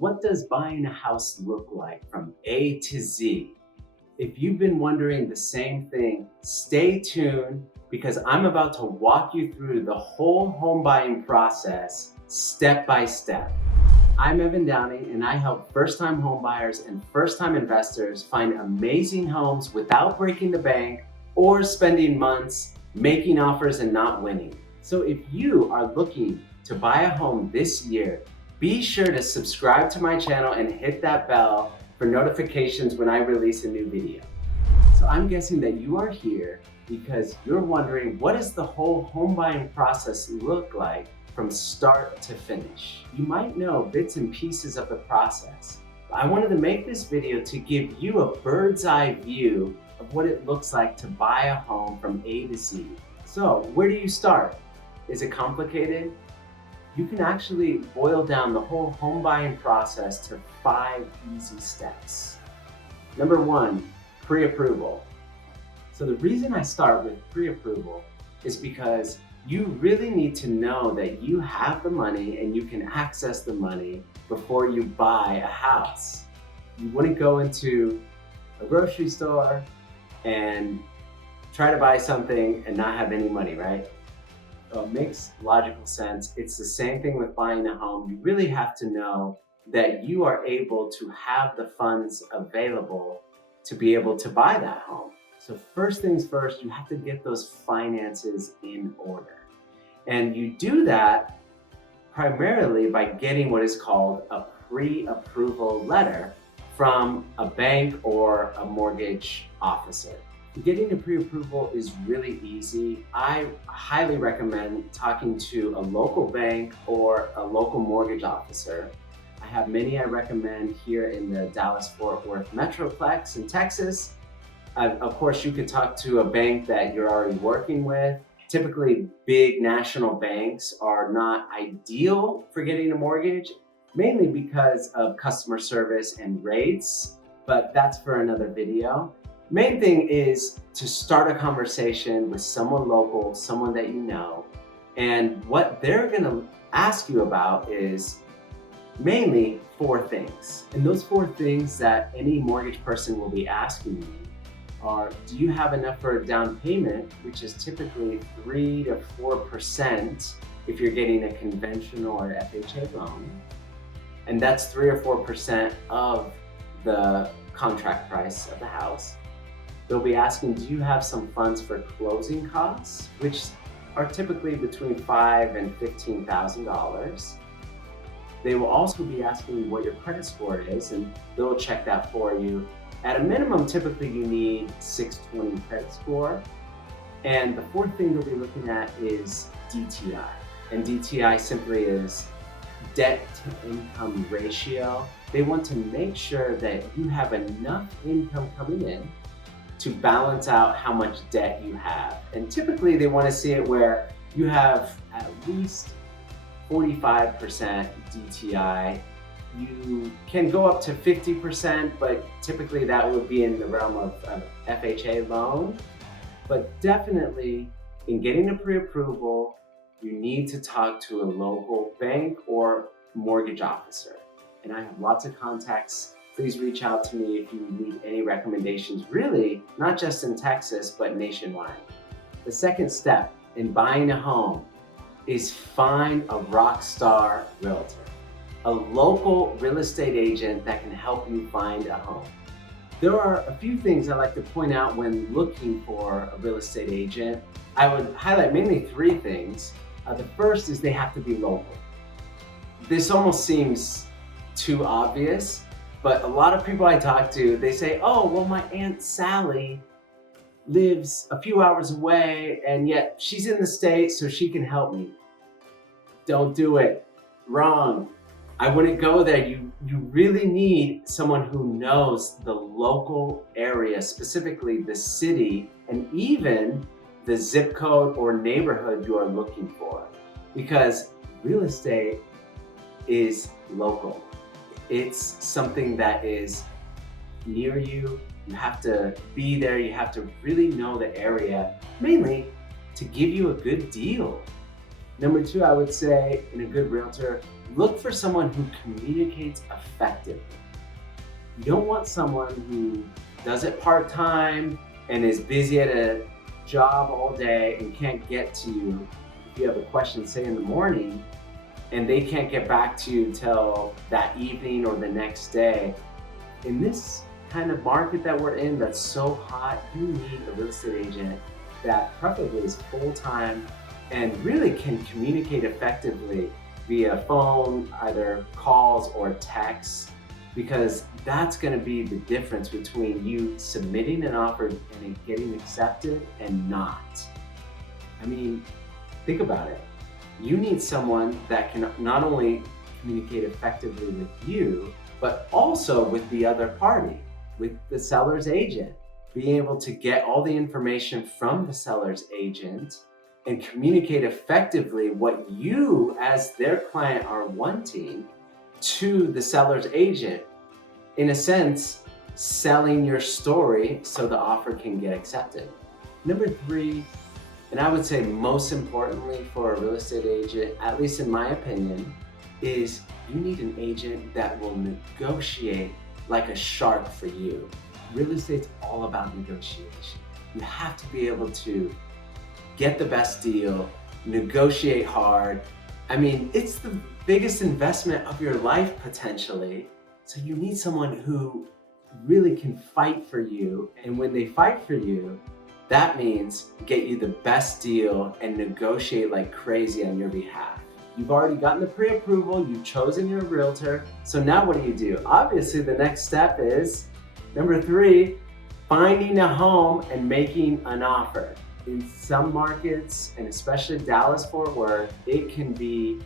What does buying a house look like from A to Z? If you've been wondering the same thing, stay tuned because I'm about to walk you through the whole home buying process step by step. I'm Evan Downey and I help first-time homebuyers and first-time investors find amazing homes without breaking the bank or spending months making offers and not winning. So if you are looking to buy a home this year, be sure to subscribe to my channel and hit that bell for notifications when I release a new video. So I'm guessing that you are here because you're wondering, what does the whole home buying process look like from start to finish? You might know bits and pieces of the process. I wanted to make this video to give you a bird's eye view of what it looks like to buy a home from A to Z. So where do you start? Is it complicated? You can actually boil down the whole home buying process to 5 easy steps. Number 1, pre-approval. So the reason I start with pre-approval is because you really need to know that you have the money and you can access the money before you buy a house. You wouldn't go into a grocery store and try to buy something and not have any money, right? So it makes logical sense. It's the same thing with buying a home. You really have to know that you are able to have the funds available to be able to buy that home. So first things first, you have to get those finances in order. And you do that primarily by getting what is called a pre-approval letter from a bank or a mortgage officer. Getting a pre-approval is really easy. I highly recommend talking to a local bank or a local mortgage officer. I have many I recommend here in the Dallas-Fort Worth Metroplex in Texas. Of course, you could talk to a bank that you're already working with. Typically, big national banks are not ideal for getting a mortgage, mainly because of customer service and rates, but that's for another video. Main thing is to start a conversation with someone local, someone that you know, and what they're gonna ask you about is mainly 4 things. And those 4 things that any mortgage person will be asking you are, do you have enough for a down payment, which is typically 3 to 4% if you're getting a conventional or FHA loan. And that's 3 or 4% of the contract price of the house. They'll be asking, do you have some funds for closing costs, which are typically between $5,000 and $15,000. They will also be asking what your credit score is, and they'll check that for you. At a minimum, typically you need 620 credit score. And the 4th thing they'll be looking at is DTI. And DTI simply is debt to income ratio. They want to make sure that you have enough income coming in to balance out how much debt you have. And typically they want to see it where you have at least 45% DTI. You can go up to 50%, but typically that would be in the realm of an FHA loan. But definitely in getting a pre-approval, you need to talk to a local bank or mortgage officer. And I have lots of contacts. Please reach out to me if you need any recommendations, really, not just in Texas, but nationwide. The second step in buying a home is find a Rockstar Realtor, a local real estate agent that can help you find a home. There are a few things I like to point out when looking for a real estate agent. I would highlight mainly 3 things. The first is they have to be local. This almost seems too obvious, but a lot of people I talk to, they say, oh, well, my Aunt Sally lives a few hours away and yet she's in the States so she can help me. Don't do it. Wrong. I wouldn't go there. You really need someone who knows the local area, specifically the city, and even the zip code or neighborhood you are looking for. Because real estate is local. It's something that is near you. You have to be there. You have to really know the area, mainly to give you a good deal. Number 2, I would say, in a good realtor, Look for someone who communicates effectively. You don't want someone who does it part-time and is busy at a job all day and can't get to you if you have a question, say in the morning, and they can't get back to you till that evening or the next day. In this kind of market that we're in that's so hot, you need a real estate agent that preferably is full-time and really can communicate effectively via phone, either calls or texts, because that's going to be the difference between you submitting an offer and it getting accepted and not. I mean, think about it. You need someone that can not only communicate effectively with you, but also with the other party, with the seller's agent. Being able to get all the information from the seller's agent and communicate effectively what you as their client are wanting to the seller's agent. In a sense, selling your story so the offer can get accepted. Number 3, and I would say most importantly for a real estate agent, at least in my opinion, is you need an agent that will negotiate like a shark for you. Real estate's all about negotiation. You have to be able to get the best deal, negotiate hard. I mean, it's the biggest investment of your life potentially. So you need someone who really can fight for you. And when they fight for you, that means get you the best deal and negotiate like crazy on your behalf. You've already gotten the pre-approval, you've chosen your realtor. So now what do? Obviously the next step is, number 3, finding a home and making an offer. In some markets, and especially Dallas-Fort Worth, it can be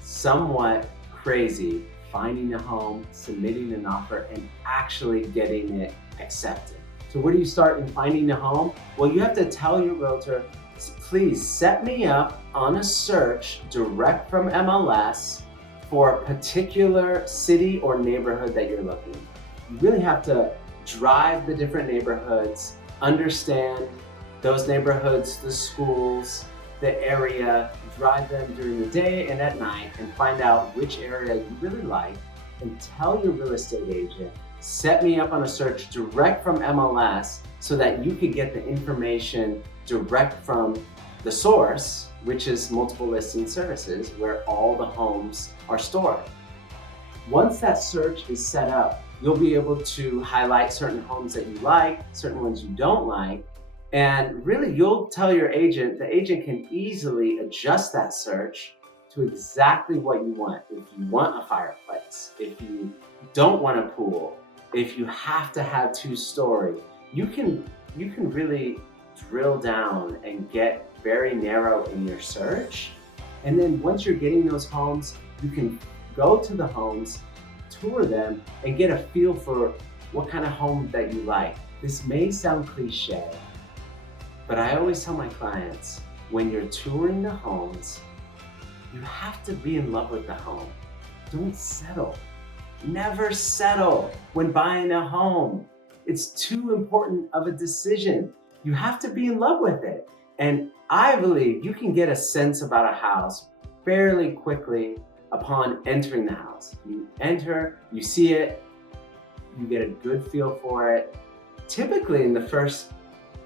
somewhat crazy finding a home, submitting an offer, and actually getting it accepted. So where do you start in finding a home? Well, you have to tell your realtor, please set me up on a search direct from MLS for a particular city or neighborhood that you're looking. You really have to drive the different neighborhoods, understand those neighborhoods, the schools, the area, drive them during the day and at night and find out which area you really like and tell your real estate agent, set me up on a search direct from MLS so that you could get the information direct from the source, which is multiple listing services where all the homes are stored. Once that search is set up, you'll be able to highlight certain homes that you like, certain ones you don't like, and really you'll tell your agent, the agent can easily adjust that search to exactly what you want. If you want a fireplace, if you don't want a pool, if you have to have 2-story, you can really drill down and get very narrow in your search. And then once you're getting those homes, you can go to the homes, tour them, and get a feel for what kind of home that you like. This may sound cliche, but I always tell my clients, when you're touring the homes, you have to be in love with the home. Don't settle. Never settle when buying a home. It's too important of a decision. You have to be in love with it. And I believe you can get a sense about a house fairly quickly upon entering the house. You enter, you see it, you get a good feel for it. Typically in the first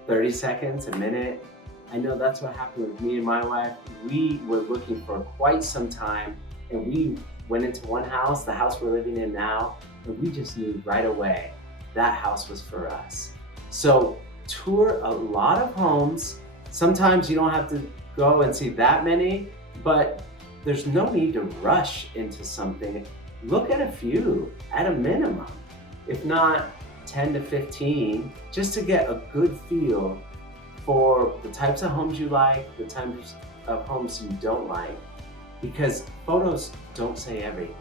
30 seconds, a minute. I know that's what happened with me and my wife. We were looking for quite some time and we went into one house, the house we're living in now, and we just knew right away that house was for us. So tour a lot of homes. Sometimes you don't have to go and see that many, but there's no need to rush into something. Look at a few at a minimum, if not 10 to 15, just to get a good feel for the types of homes you like, the types of homes you don't like, because photos don't say everything.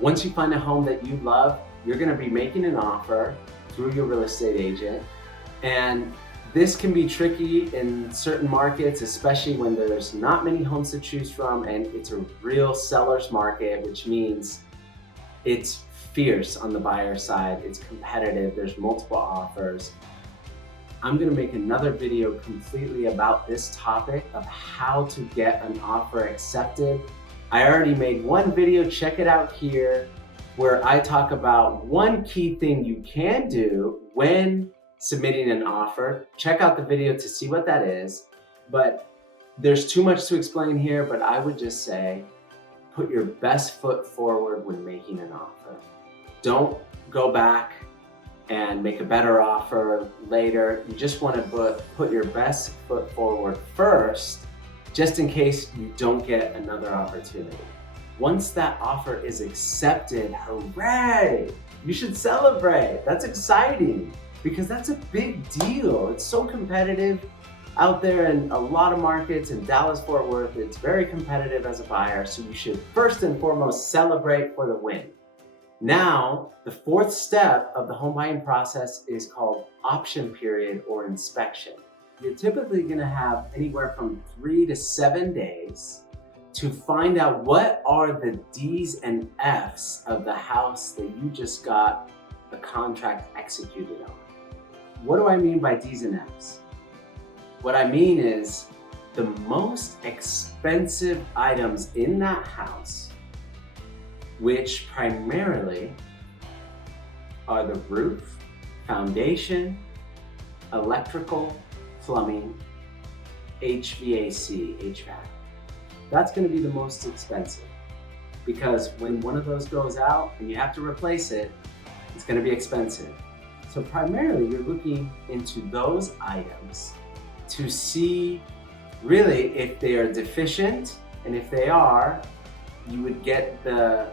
Once you find a home that you love, you're gonna be making an offer through your real estate agent. And this can be tricky in certain markets, especially when there's not many homes to choose from and it's a real seller's market, which means it's fierce on the buyer side, it's competitive, there's multiple offers. I'm gonna make another video completely about this topic of how to get an offer accepted I already made one video, check it out here, where I talk about one key thing you can do when submitting an offer. Check out the video to see what that is. But there's too much to explain here, but I would just say, put your best foot forward when making an offer. Don't go back and make a better offer later. You just want to put your best foot forward first, just in case you don't get another opportunity. Once that offer is accepted, hooray! You should celebrate. That's exciting because that's a big deal. It's so competitive out there in a lot of markets. In Dallas-Fort Worth, it's very competitive as a buyer, so you should first and foremost celebrate for the win. Now, the fourth step of the home buying process is called option period or inspection. You're typically gonna have anywhere from 3 to 7 days to find out what are the D's and F's of the house that you just got a contract executed on. What do I mean by D's and F's? What I mean is the most expensive items in that house, which primarily are the roof, foundation, electrical, plumbing, HVAC. That's going to be the most expensive because when one of those goes out and you have to replace it, it's going to be expensive. So primarily you're looking into those items to see really if they are deficient, and if they are, you would get the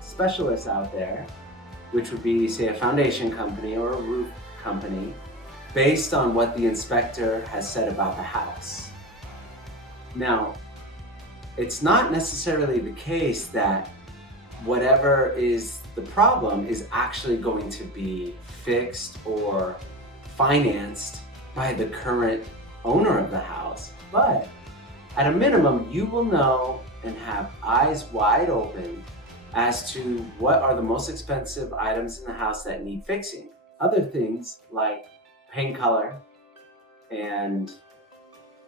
specialists out there, which would be, say, a foundation company or a roof company, based on what the inspector has said about the house. Now, it's not necessarily the case that whatever is the problem is actually going to be fixed or financed by the current owner of the house, but at a minimum, you will know and have eyes wide open as to what are the most expensive items in the house that need fixing. Other things like paint color and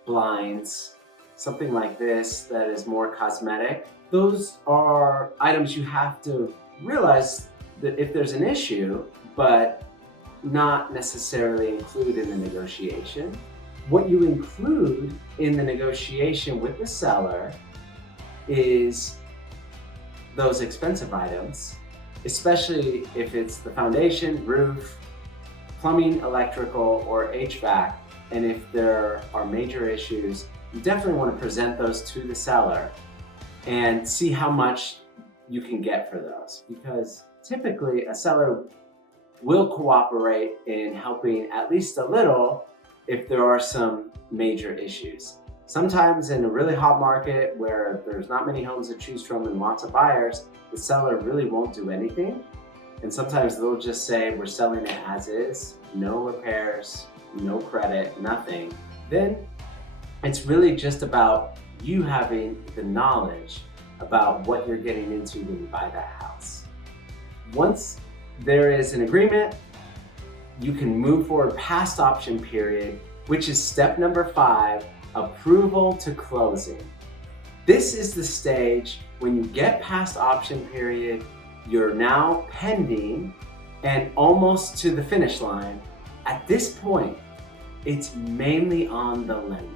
blinds, something like this that is more cosmetic. Those are items you have to realize that if there's an issue, but not necessarily include in the negotiation. What you include in the negotiation with the seller is those expensive items, especially if it's the foundation, roof, plumbing, electrical, or HVAC. And if there are major issues, you definitely want to present those to the seller and see how much you can get for those. Because typically a seller will cooperate in helping at least a little if there are some major issues. Sometimes in a really hot market where there's not many homes to choose from and lots of buyers, the seller really won't do anything. And sometimes they'll just say, we're selling it as is, no repairs, no credit, nothing. Then it's really just about you having the knowledge about what you're getting into when you buy that house. Once there is an agreement, you can move forward past option period, which is step number 5, approval to closing. This is the stage when you get past option period, you're now pending and almost to the finish line. At this point, it's mainly on the lender.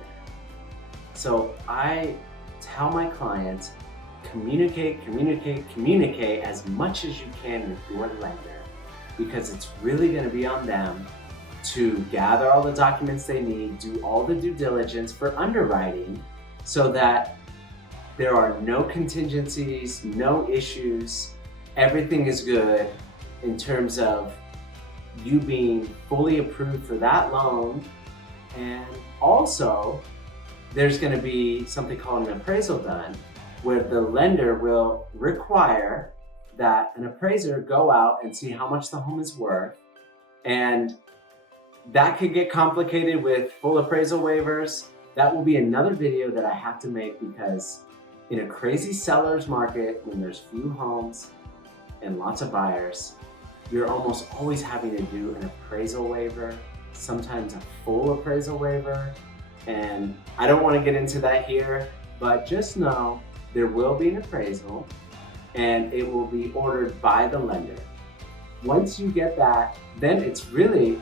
So I tell my clients, communicate as much as you can with your lender, because it's really going to be on them to gather all the documents they need, do all the due diligence for underwriting so that there are no contingencies, no issues, everything is good in terms of you being fully approved for that loan. And also, there's going to be something called an appraisal done, where the lender will require that an appraiser go out and see how much the home is worth. And that could get complicated with full appraisal waivers. That will be another video that I have to make, because in a crazy seller's market, when there's few homes and lots of buyers, you're almost always having to do an appraisal waiver, sometimes a full appraisal waiver. And I don't want to get into that here, but just know there will be an appraisal and it will be ordered by the lender. Once you get that, then it's really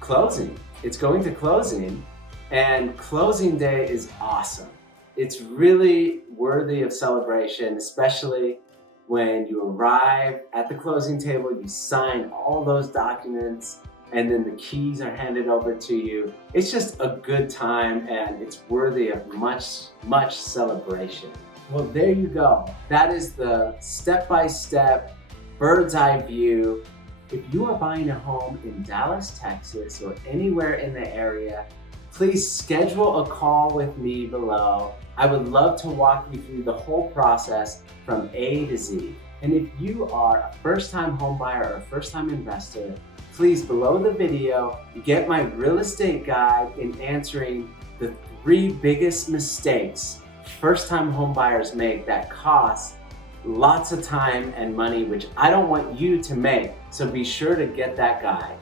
closing. It's going to closing, and closing day is awesome. It's really worthy of celebration, especially when you arrive at the closing table, you sign all those documents, and then the keys are handed over to you. It's just a good time, and it's worthy of much celebration. Well, there you go. That is the step-by-step, bird's eye view. If you are buying a home in Dallas, Texas, or anywhere in the area, please schedule a call with me below. I would love to walk you through the whole process from A to Z. And if you are a first-time home buyer or a first-time investor, please, below the video, get my real estate guide in answering the 3 biggest mistakes first-time home buyers make that cost lots of time and money, which I don't want you to make. So be sure to get that guide.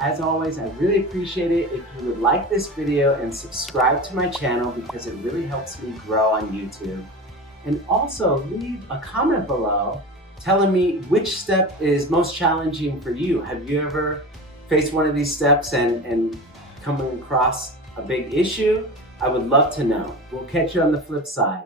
As always, I really appreciate it if you would like this video and subscribe to my channel, because it really helps me grow on YouTube. And also leave a comment below telling me which step is most challenging for you. Have you ever faced one of these steps and coming across a big issue? I would love to know. We'll catch you on the flip side.